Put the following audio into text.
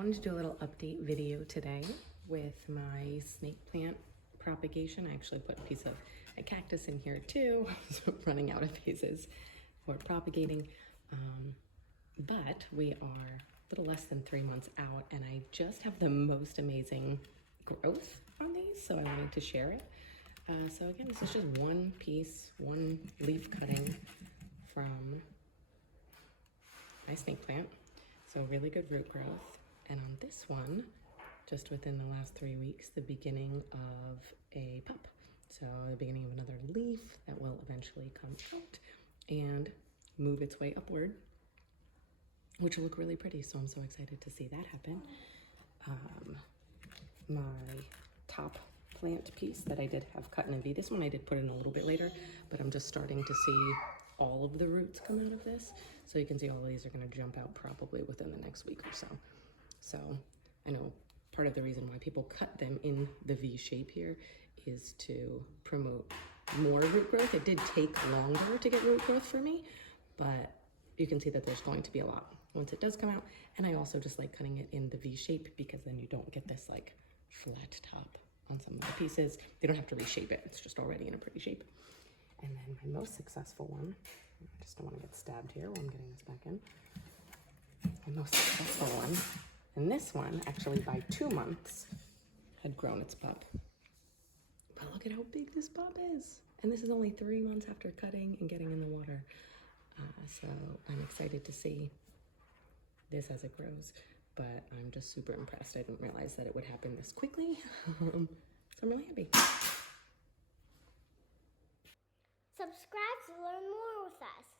wanted to do a little update video today with my snake plant propagation. I actually put a piece of a cactus in here too, so I'm running out of pieces for propagating. But we are a little less than 3 months out and I just have the most amazing growth on these, so I wanted to share it. So again, this is just one piece, one leaf cutting from my snake plant. So really good root growth. And on this one, just within the last 3 weeks, the beginning of a pup. So the beginning of another leaf that will eventually come out and move its way upward, which will look really pretty. So I'm so excited to see that happen. My top plant piece that I did have cut in a V, this one I did put in a little bit later, but I'm just starting to see all of the roots come out of this. So you can see all of these are going to jump out probably within the next week or so. So I know part of the reason why people cut them in the V shape here is to promote more root growth. It did take longer to get root growth for me, but you can see that there's going to be a lot once it does come out. And I also just like cutting it in the V shape because then you don't get this like flat top on some of the pieces. You don't have to reshape it. It's just already in a pretty shape. And then my most successful one, I just don't want to get stabbed here while I'm getting this back in. My most successful one, and this one actually by 2 months had grown its pup. But look at how big this pup is. And this is only 3 months after cutting and getting in the water. So I'm excited to see this as it grows, but I'm just super impressed. I didn't realize that it would happen this quickly. So I'm really happy. Subscribe to learn more with us.